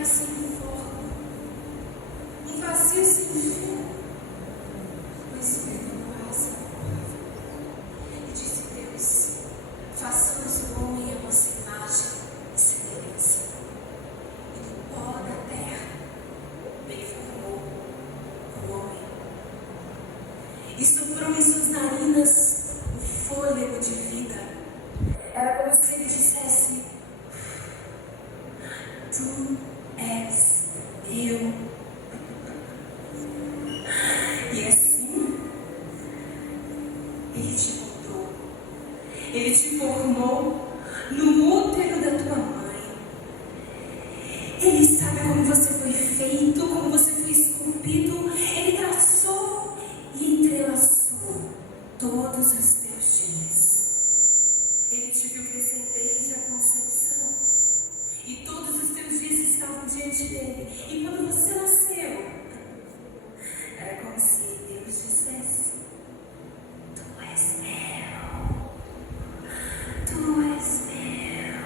terra sem forma, um vazio sem fim. O Espírito passa e disse Deus: façamos o homem a nossa imagem e semelhança. E do pó da terra ele formou o homem. E soprou em suas narinas o fôlego de vida. Era como se ele dissesse: tu és eu. E assim, ele te moldou. Ele te formou no útero da tua mãe. Ele sabe como você foi feito, como você foi esculpido. Ele traçou e entrelaçou todos os teus dias. Ele te viu crescer desde a concepção. E todos os teus dias estavam diante dele. E quando você nasceu, era como se Deus dissesse: tu és meu. Tu és meu.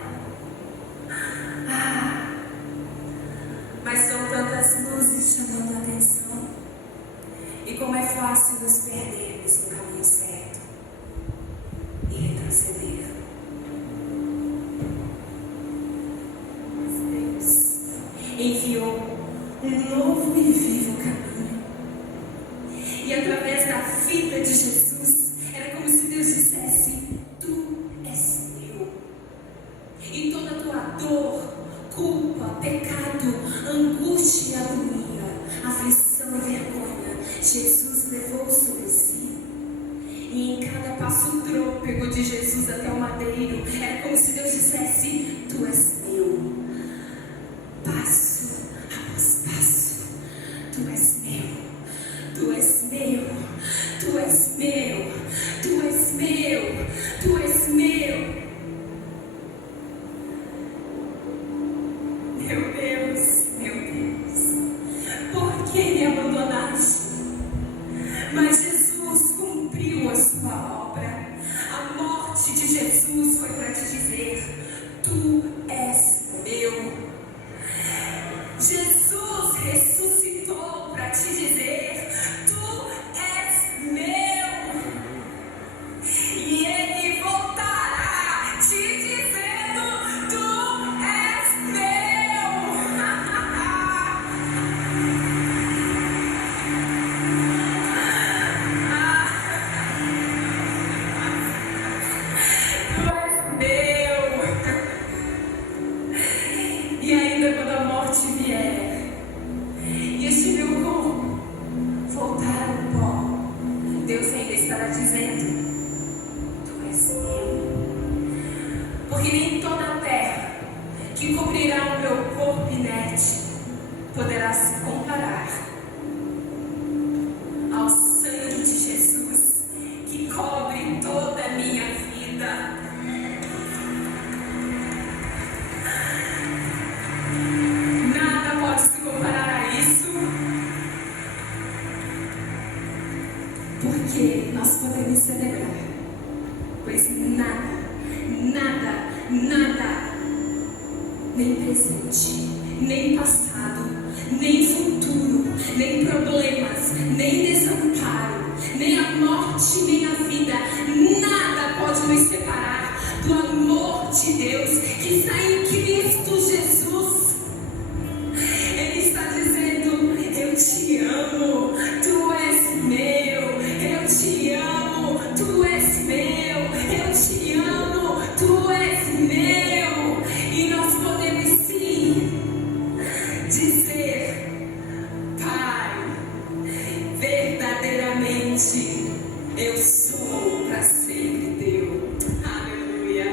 Mas são tantas luzes chamando a atenção. E como é fácil nos perdermos no caminho certo e retroceder. Enviou um novo e vivo caminho. E através da vida de Jesus, era como se Deus dissesse: tu és meu. E toda a tua dor, culpa, pecado, angústia e agonia, aflição e vergonha, Jesus levou sobre si. E em cada passo trôpego de Jesus até o madeiro, era como se Deus dissesse: tu és meu. Passo após passo, tu és meu, tu és meu, tu és meu, tu és meu, tu és meu. Meu Deus, por que me abandonaste? Mas Jesus cumpriu a sua obra. A morte de Jesus foi para te dizer: tu és meu. Jesus ressuscitou para te dizer: tu és meu. E ele voltará te dizendo: tu és meu. Tu és meu. E ainda quando a morte vier e este meu corpo voltar ao pó, Deus ainda estará dizendo: tu és meu. Porque nem toda a terra que cobrirá o meu corpo inerte poderá se comparar ao sangue de Jesus que cobre toda a minha vida. Nada pode se comparar a isso, porque nós podemos celebrar, pois nada, nem presente, nem passado, nem futuro, nem problemas, nem desamparo, nem a morte, nem a vida, nada pode nos separar do amor de Deus que está em Cristo Jesus. Ele está dizendo: eu te amo, tu és meu, eu te amo, tu és meu, eu te amo, tu és meu. E nós podemos sim dizer: Pai, verdadeiramente eu sou para sempre teu. Aleluia.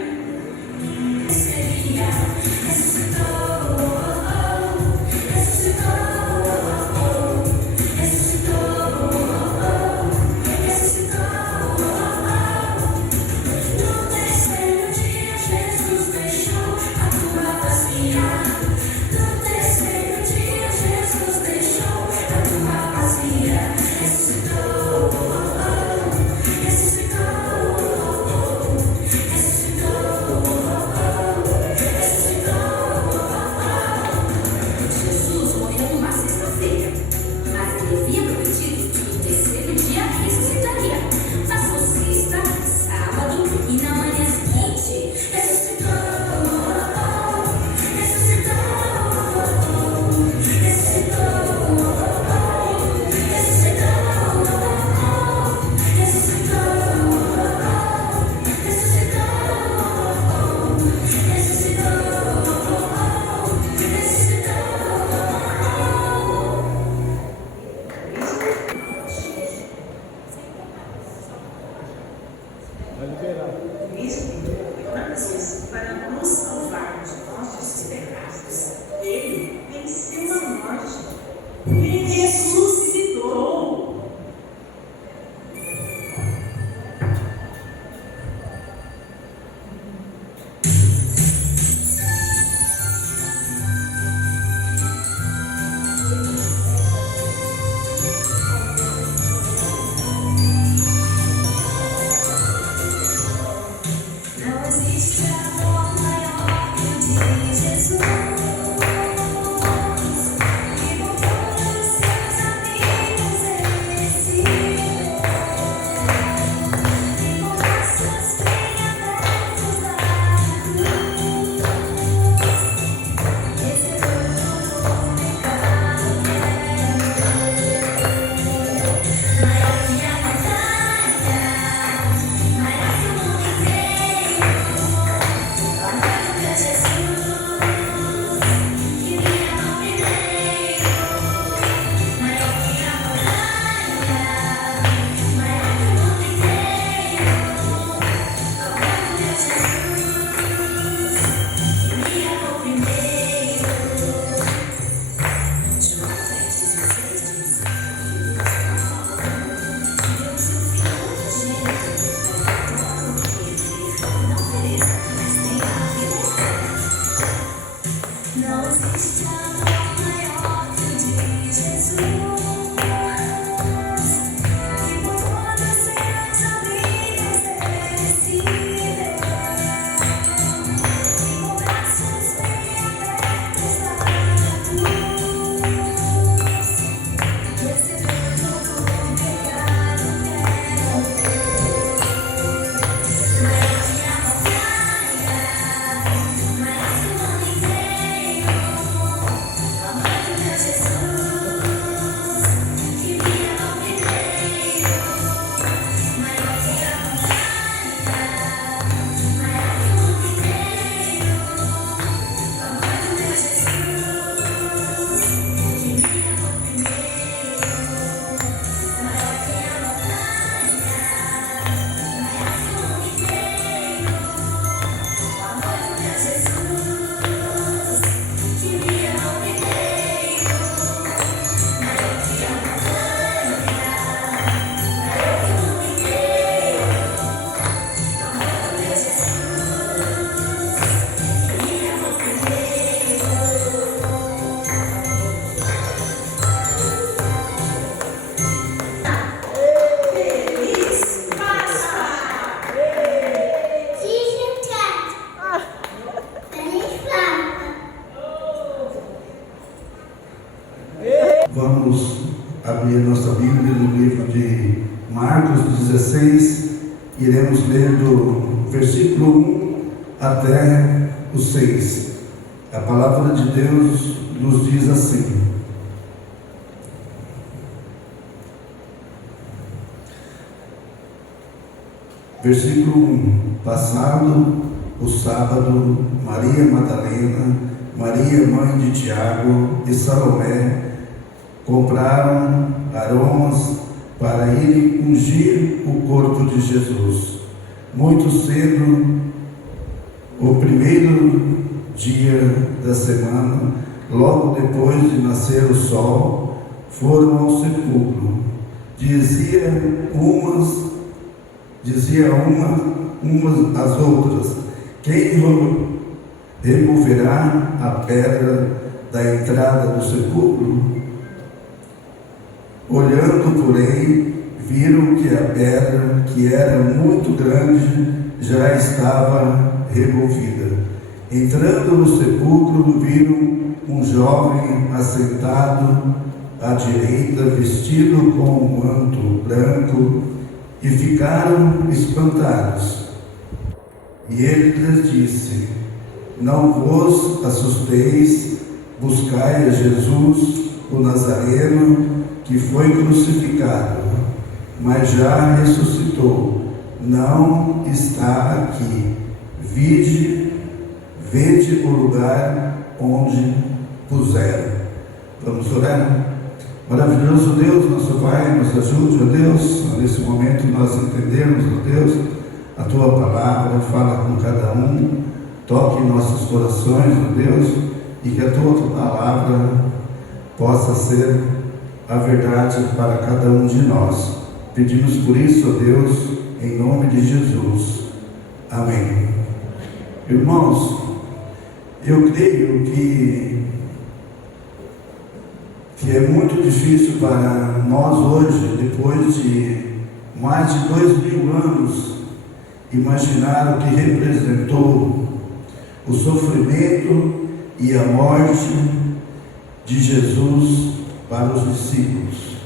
Marcos 16, iremos ler do versículo 1 até o 6. A palavra de Deus nos diz assim: versículo 1: Passado o sábado, Maria Madalena, Maria mãe de Tiago e Salomé compraram aromas para irem ungir o corpo de Jesus. Muito cedo, o primeiro dia da semana, logo depois de nascer o sol, foram ao sepulcro. Dizia umas às outras: quem removerá a pedra da entrada do sepulcro? Olhando, porém, viram que a pedra, que era muito grande, já estava removida. Entrando no sepulcro, viram um jovem assentado à direita, vestido com um manto branco, e ficaram espantados. E ele lhes disse: não vos assusteis, buscai a Jesus, o Nazareno, que foi crucificado, mas já ressuscitou, não está aqui. Vede o lugar onde puseram. Vamos orar? Maravilhoso Deus, nosso Pai, nos ajude, ó Deus, nesse momento nós entendermos, ó Deus, a Tua palavra, fala com cada um, toque em nossos corações, ó Deus, e que a Tua palavra possa ser a verdade para cada um de nós. Pedimos por isso, ó Deus, em nome de Jesus. Amém. Irmãos, eu creio que é muito difícil para nós hoje, depois de mais de 2000 anos, imaginar o que representou o sofrimento e a morte de Jesus para os discípulos.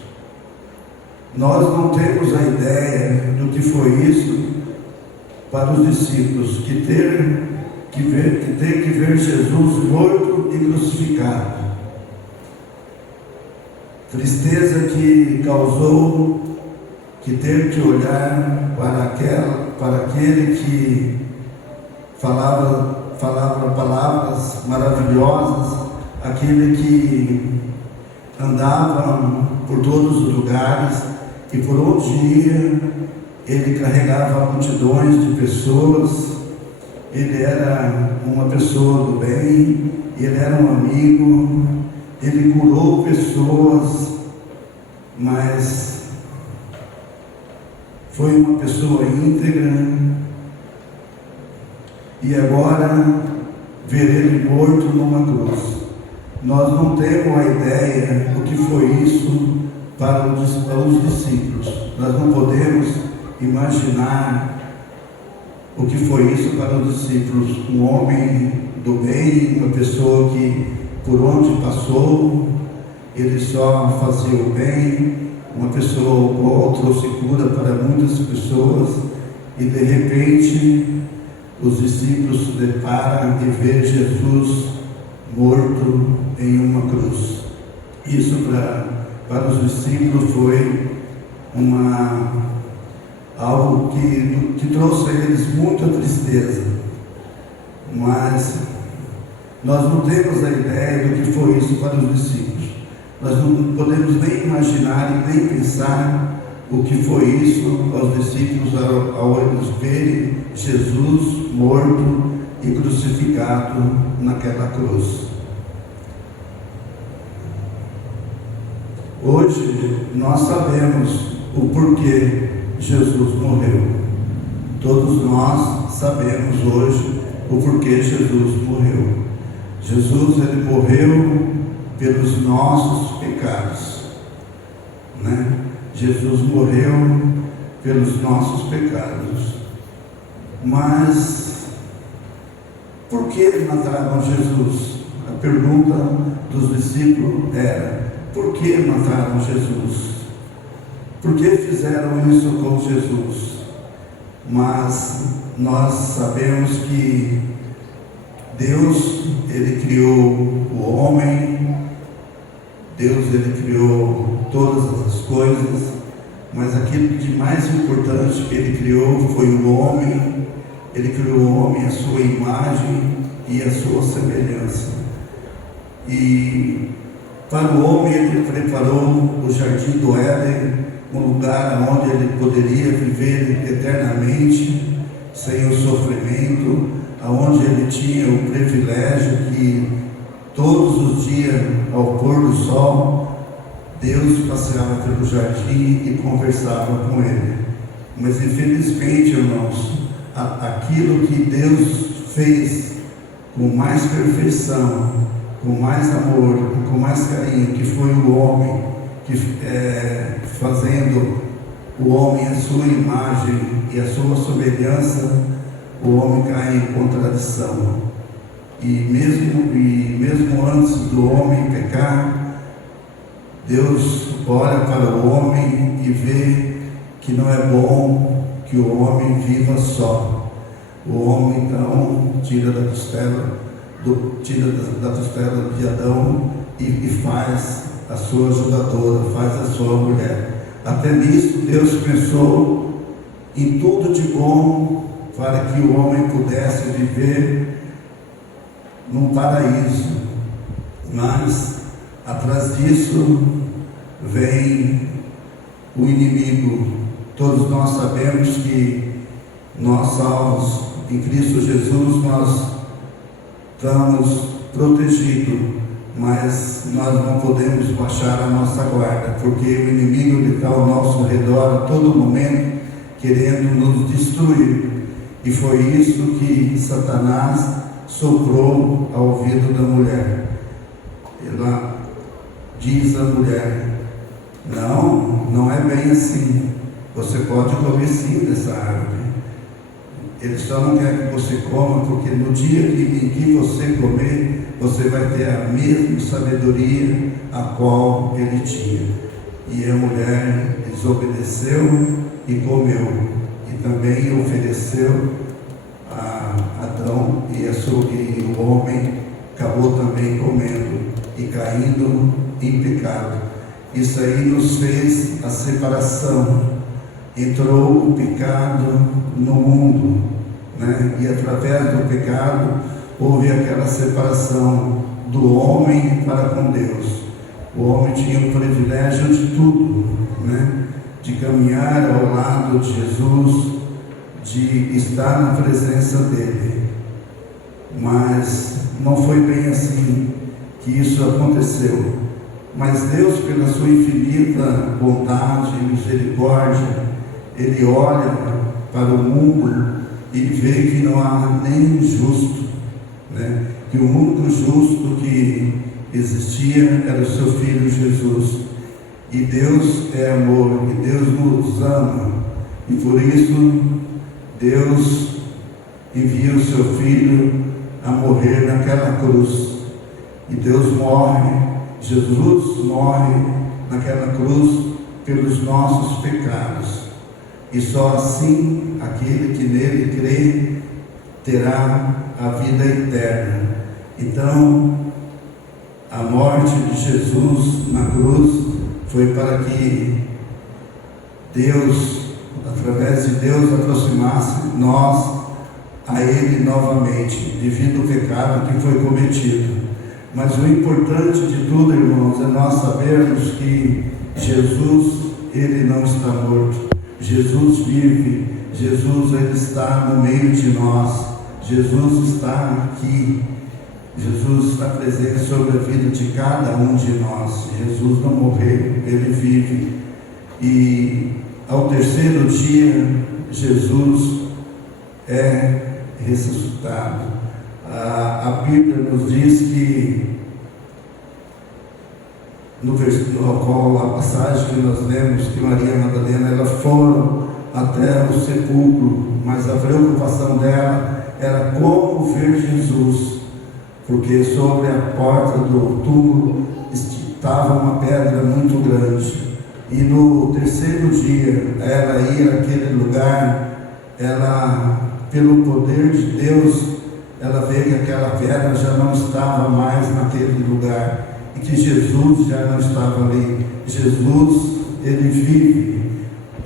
Nós não temos a ideia do que foi isso para os discípulos, que ter que ver Jesus morto e crucificado. Tristeza que causou que ter que olhar para aquele que falava palavras maravilhosas, aquele que andava por todos os lugares e por onde ia, ele carregava multidões de pessoas. Ele era uma pessoa do bem, ele era um amigo, ele curou pessoas, mas foi uma pessoa íntegra. E agora ver ele morto numa cruz. Nós não temos a ideia do que foi isso para os discípulos. Nós não podemos imaginar o que foi isso para os discípulos. Um homem do bem, uma pessoa que por onde passou, ele só fazia o bem, uma pessoa boa, trouxe cura para muitas pessoas, e de repente os discípulos se deparam e vê Jesus morto em uma cruz. Isso para os discípulos foi algo que trouxe a eles muita tristeza, mas nós não temos a ideia do que foi isso para os discípulos. Nós não podemos nem imaginar e nem pensar o que foi isso aos discípulos ao eles verem Jesus morto e crucificado naquela cruz. Hoje nós sabemos o porquê Jesus morreu. Todos nós sabemos hoje o porquê Jesus morreu. Jesus, ele morreu pelos nossos pecados, né? Jesus morreu pelos nossos pecados. Mas por que mataram Jesus? A pergunta dos discípulos era: por que mataram Jesus? por que fizeram isso com Jesus? Mas nós sabemos que Deus, Ele criou o homem, Deus, Ele criou todas as coisas, mas aquilo de mais importante que Ele criou foi o homem. Ele criou o homem à sua imagem e à sua semelhança. E para o homem Ele preparou o jardim do Éden, um lugar onde ele poderia viver eternamente, sem o sofrimento, onde ele tinha o privilégio que todos os dias, ao pôr do sol, Deus passeava pelo jardim e conversava com ele. Mas infelizmente, irmãos, aquilo que Deus fez com mais perfeição, com mais amor, com mais carinho, que foi o homem, fazendo o homem à sua imagem e à sua semelhança, o homem cai em contradição. E mesmo antes do homem pecar, Deus olha para o homem e vê que não é bom que o homem viva só. O homem então tira da costela de Adão e faz a sua ajudadora, faz a sua mulher. Até nisso Deus pensou em tudo de bom para que o homem pudesse viver num paraíso. Mas atrás disso vem o inimigo. Todos nós sabemos que nós, salvos em Cristo Jesus, nós estamos protegidos, mas nós não podemos baixar a nossa guarda, porque o inimigo está ao nosso redor a todo momento, querendo nos destruir. E foi isso que Satanás soprou ao ouvido da mulher. Ela diz à mulher: não é bem assim, você pode comer sim dessa árvore. Ele só não quer que você coma, porque no dia em que você comer, você vai ter a mesma sabedoria a qual ele tinha. E a mulher desobedeceu e comeu, e também ofereceu a Adão, e o homem acabou também comendo e caindo em pecado. Isso aí nos fez a separação. Entrou o pecado no mundo, né? E através do pecado houve aquela separação do homem para com Deus. O homem tinha o privilégio de tudo, né? De caminhar ao lado de Jesus, de estar na presença dele. Mas não foi bem assim que isso aconteceu. Mas Deus, pela sua infinita bondade e misericórdia, Ele olha para o mundo e vê que não há nenhum justo, né? Que o único justo que existia era o seu Filho Jesus. E Deus é amor, e Deus nos ama, e por isso Deus envia o seu Filho a morrer naquela cruz. E Deus morre, Jesus morre naquela cruz pelos nossos pecados. E só assim aquele que nele crê terá a vida eterna. Então, a morte de Jesus na cruz foi para que Deus, através de Deus, aproximasse nós a Ele novamente, devido ao pecado que foi cometido. Mas o importante de tudo, irmãos, é nós sabermos que Jesus, Ele não está morto. Jesus vive, Jesus, Ele está no meio de nós, Jesus está aqui, Jesus está presente sobre a vida de cada um de nós. Jesus não morreu, Ele vive. E ao terceiro dia, Jesus é ressuscitado. A Bíblia nos diz que, no versículo, a passagem que nós lemos, que Maria Madalena, ela foram até o sepulcro, mas a preocupação dela era como ver Jesus, porque sobre a porta do túmulo estava uma pedra muito grande. E no terceiro dia, ela ia àquele lugar, ela, pelo poder de Deus, ela vê que aquela pedra já não estava mais naquele lugar, e que Jesus já não estava ali. Jesus, ele vive,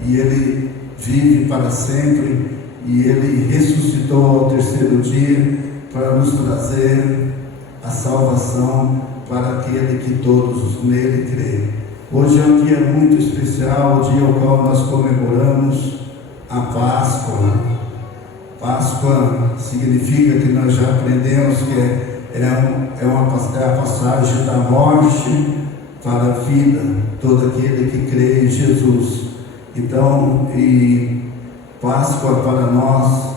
e ele vive para sempre, e ele ressuscitou ao terceiro dia para nos trazer a salvação para aquele que todos nele creem. Hoje é um dia muito especial, o dia ao qual nós comemoramos a Páscoa. Páscoa significa que nós já aprendemos que é a passagem da morte para a vida, todo aquele que crê em Jesus. Então, e Páscoa para nós,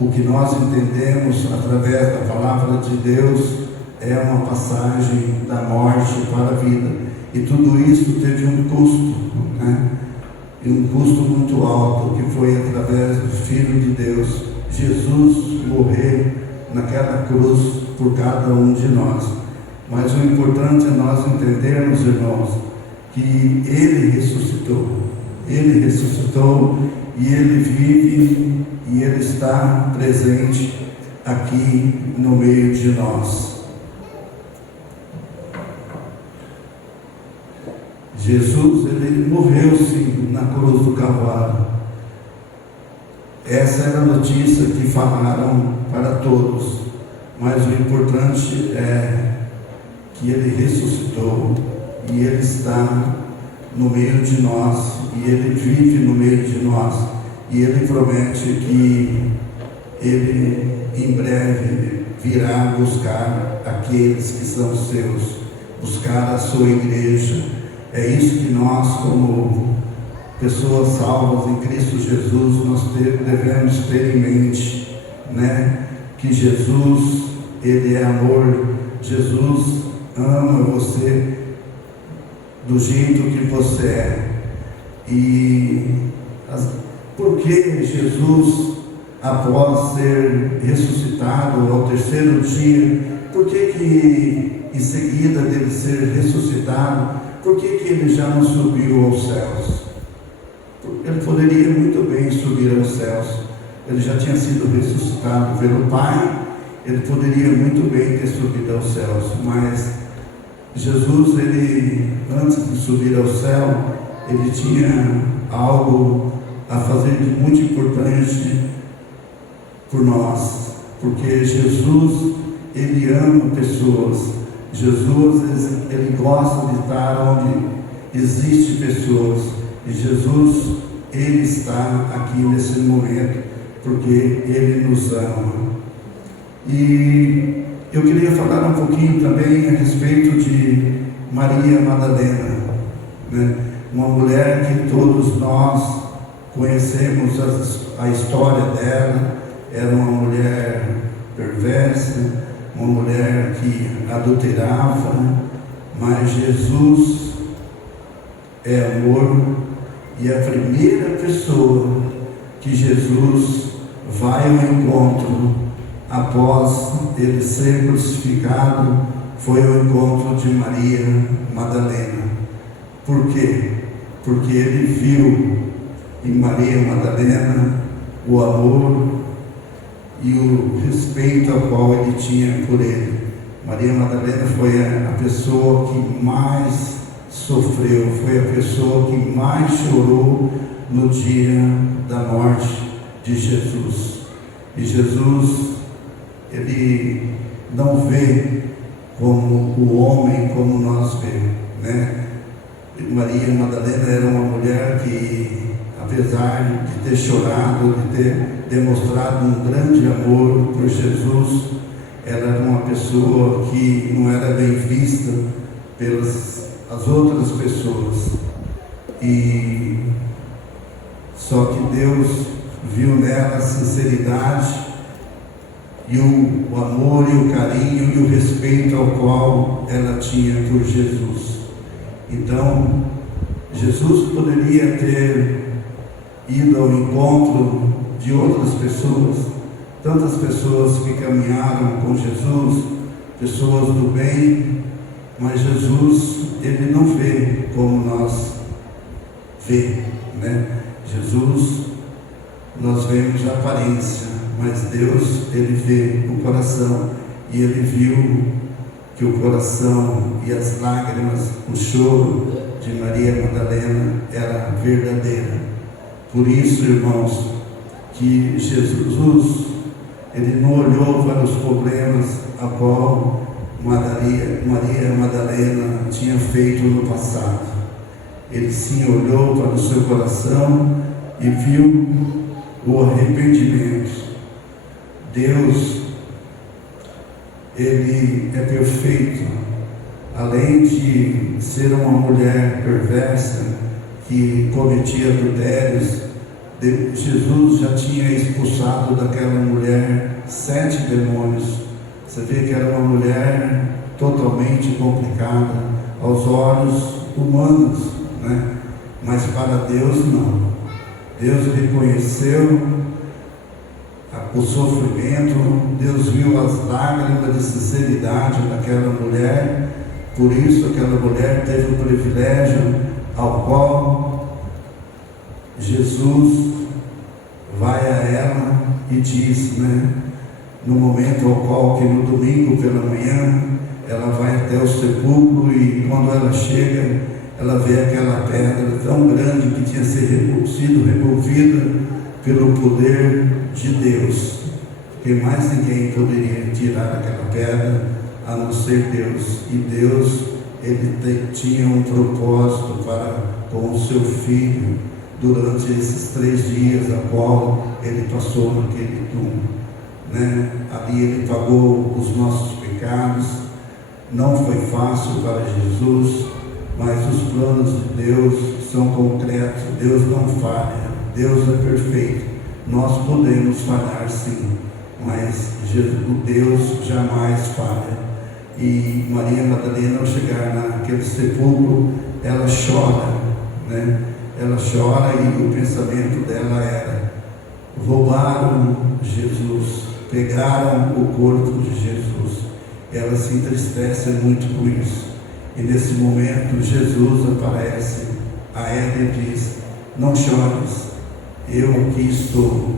o que nós entendemos através da palavra de Deus, é uma passagem da morte para a vida. E tudo isso teve um custo, né? E um custo muito alto, que foi através do Filho de Deus, Jesus, morrer naquela cruz por cada um de nós. Mas o importante é nós entendermos, irmãos, que Ele ressuscitou. Ele ressuscitou e Ele vive e Ele está presente aqui no meio de nós. Jesus, ele morreu sim na cruz do Calvário. Essa era a notícia que falaram para todos, mas o importante é que ele ressuscitou e ele está no meio de nós, e ele vive no meio de nós, e ele promete que ele em breve virá buscar aqueles que são seus, buscar a sua igreja. É isso que nós, como pessoas salvas em Cristo Jesus, nós devemos ter em mente, né? Que Jesus, ele é amor. Jesus ama você do jeito que você é. E por que Jesus, após ser ressuscitado ao terceiro dia, por que em seguida dele ser ressuscitado, por que ele já não subiu aos céus? Ele poderia muito bem subir aos céus. Ele já tinha sido ressuscitado pelo Pai. Ele poderia muito bem ter subido aos céus. Mas Jesus, ele, antes de subir ao céu, ele tinha algo a fazer de muito importante por nós. Porque Jesus, ele ama pessoas. Jesus, ele gosta de estar onde existem pessoas. E Jesus, ele está aqui nesse momento, porque ele nos ama. E eu queria falar um pouquinho também a respeito de Maria Madalena, né? Uma mulher que todos nós conhecemos a história dela. Era uma mulher perversa, uma mulher que adulterava, mas Jesus é amor, e a primeira pessoa que Jesus vai ao encontro após ele ser crucificado foi ao encontro de Maria Madalena. Por quê? Porque ele viu em Maria Madalena o amor e o respeito ao qual ele tinha por ele. Maria Madalena foi a pessoa que mais sofreu, foi a pessoa que mais chorou no dia da morte de Jesus. E Jesus, ele não vê como o homem, como nós vemos, né? Maria Madalena era uma mulher que, apesar de ter chorado, de ter demonstrado um grande amor por Jesus, ela era uma pessoa que não era bem vista pelas as outras pessoas. E só que Deus viu nela a sinceridade e o amor e o carinho e o respeito ao qual ela tinha por Jesus. Então, Jesus poderia ter ido ao encontro de outras pessoas, tantas pessoas que caminharam com Jesus, pessoas do bem, Mas Jesus, Ele não vê como nós vê, né? Jesus, nós vemos a aparência, mas Deus, Ele vê o coração, e Ele viu que o coração e as lágrimas, o choro de Maria Madalena era verdadeira. Por isso, irmãos, que Jesus, Ele não olhou para os problemas a qual Maria Madalena tinha feito no passado. Ele sim olhou para o seu coração e viu o arrependimento. Deus, Ele é perfeito. Além de ser uma mulher perversa que cometia adultérios, Jesus já tinha expulsado daquela mulher 7 demônios. Você vê que era uma mulher totalmente complicada aos olhos humanos, né? Mas para Deus não. Deus reconheceu o sofrimento, Deus viu as lágrimas de sinceridade daquela mulher. Por isso aquela mulher teve o privilégio ao qual Jesus vai a ela e diz, né? No momento ao qual que no domingo pela manhã ela vai até o sepulcro, e quando ela chega, ela vê aquela pedra tão grande que tinha sido removida pelo poder de Deus, porque mais ninguém poderia tirar aquela pedra a não ser Deus. E Deus, Ele tinha um propósito para com o seu filho durante esses 3 dias a qual Ele passou naquele túmulo, né? Ali Ele pagou os nossos pecados. Não foi fácil para Jesus, mas os planos de Deus são concretos. Deus não falha, Deus é perfeito. Nós podemos falhar sim, mas Deus jamais falha. E Maria Madalena, ao chegar naquele sepulcro, ela chora, né? Ela chora, e o pensamento dela era: roubaram Jesus, pegaram o corpo de Jesus. Ela se entristece muito com isso. E nesse momento Jesus aparece a ela e diz: não chores, eu aqui estou,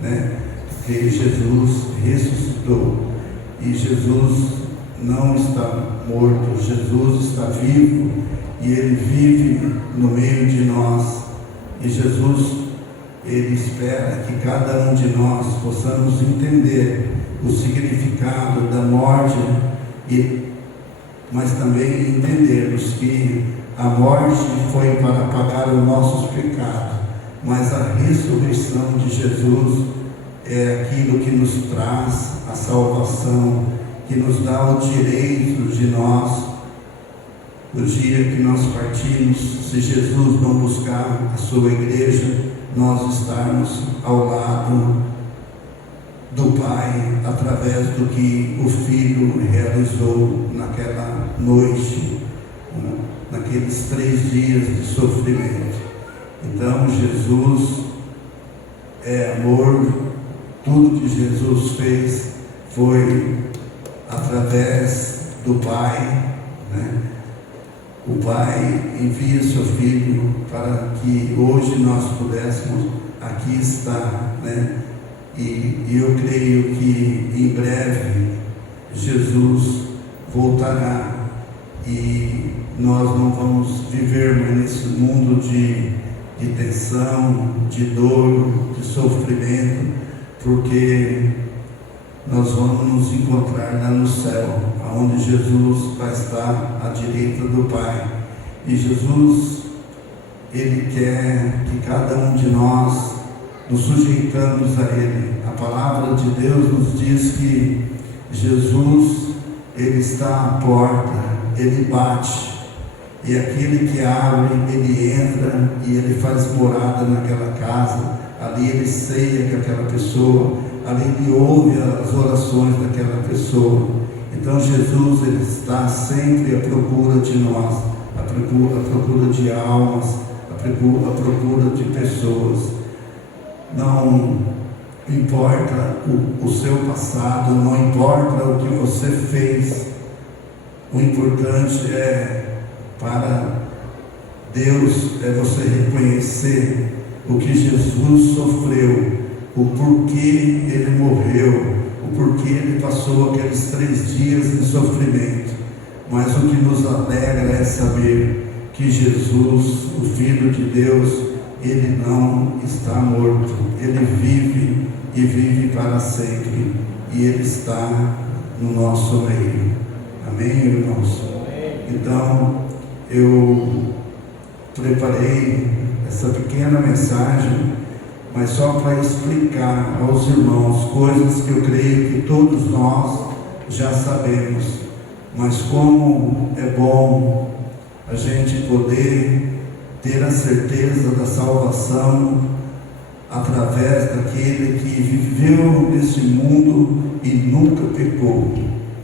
né? Porque Jesus ressuscitou, e Jesus não está morto, Jesus está vivo, e Ele vive no meio de nós. E Jesus, Ele espera que cada um de nós possamos entender o significado da morte, mas também entendermos que a morte foi para pagar os nossos pecados, mas a ressurreição de Jesus é aquilo que nos traz a salvação, que nos dá o direito de nós, no dia que nós partimos, se Jesus não buscar a sua igreja, nós estarmos ao lado do Pai, através do que o Filho realizou naquela noite, naqueles 3 dias de sofrimento. Então Jesus é amor. Tudo que Jesus fez foi através do Pai, né? O Pai envia seu Filho para que hoje nós pudéssemos aqui estar, né? E eu creio que em breve Jesus voltará, e nós não vamos viver mais nesse mundo de tensão, de dor, de sofrimento, porque nós vamos nos encontrar lá no céu, onde Jesus vai estar à direita do Pai. E Jesus, Ele quer que cada um de nós nos sujeitamos a Ele. A palavra de Deus nos diz que Jesus, Ele está à porta, Ele bate, e aquele que abre, Ele entra e Ele faz morada naquela casa. Ali Ele ceia com aquela pessoa, ali Ele ouve as orações daquela pessoa. Então Jesus, Ele está sempre à procura de nós, à procura de almas, à procura de pessoas. Não importa o seu passado, não importa o que você fez, O importante é para Deus é você reconhecer o que Jesus sofreu, o porquê Ele morreu, o porquê Ele passou aqueles 3 dias de sofrimento. Mas o que nos alegra é saber que Jesus, o Filho de Deus, Ele não está morto, Ele vive e vive para sempre, e Ele está no nosso meio. Amém, irmãos? Então, eu preparei essa pequena mensagem, mas só para explicar aos irmãos coisas que eu creio que todos nós já sabemos, mas como é bom a gente poder ter a certeza da salvação através daquele que viveu nesse mundo e nunca pecou.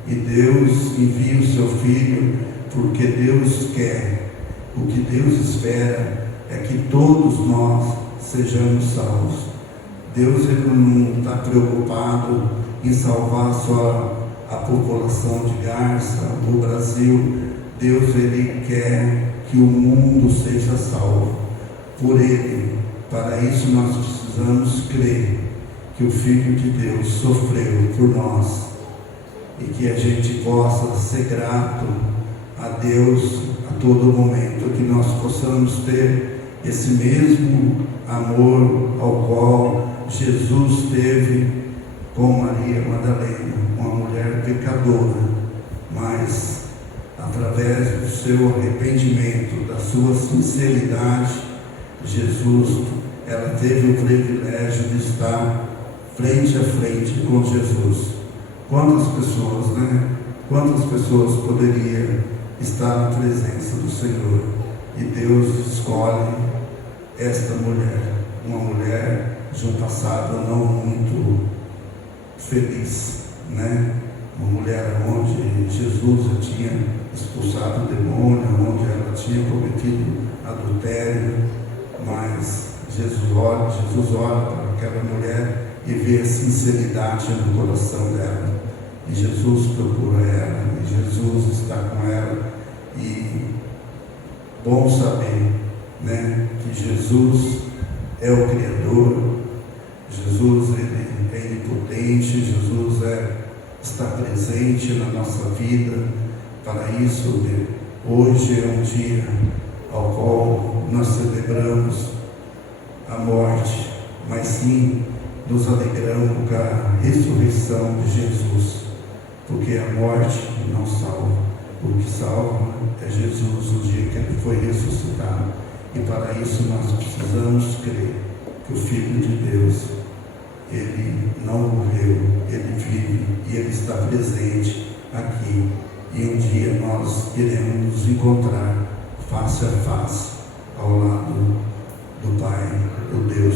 E Deus envia o seu Filho porque Deus quer. O que Deus espera é que todos nós sejamos salvos. Deus ele não está preocupado em salvar só a população de Garça, o Brasil. Deus ele quer que o mundo seja salvo por Ele. Para isso nós precisamos crer que o Filho de Deus sofreu por nós e que a gente possa ser grato a Deus a todo momento, que nós possamos ter esse mesmo amor ao qual Jesus teve com Maria Madalena, uma mulher pecadora, mas através do seu arrependimento, da sua sinceridade, ela teve o privilégio de estar frente a frente com Jesus. Quantas pessoas poderiam estar na presença do Senhor? E Deus escolhe esta mulher, uma mulher de um passado não muito feliz, Uma mulher onde Jesus já tinha expulsado o demônio, onde ela tinha cometido adultério, mas Jesus olha para aquela mulher e vê a sinceridade no coração dela, e Jesus procura ela, e Jesus está com ela, e bom saber, que Jesus é o Criador, Jesus ele é onipotente, Jesus está presente na nossa vida. Para isso, hoje é um dia ao qual nós celebramos a morte, mas sim nos alegramos com a ressurreição de Jesus, porque a morte não salva, o que salva é Jesus, o dia que Ele foi ressuscitado. E para isso nós precisamos crer que o Filho de Deus, Ele não morreu, Ele vive e Ele está presente aqui. E um dia nós iremos nos encontrar face a face ao lado do Pai, do Deus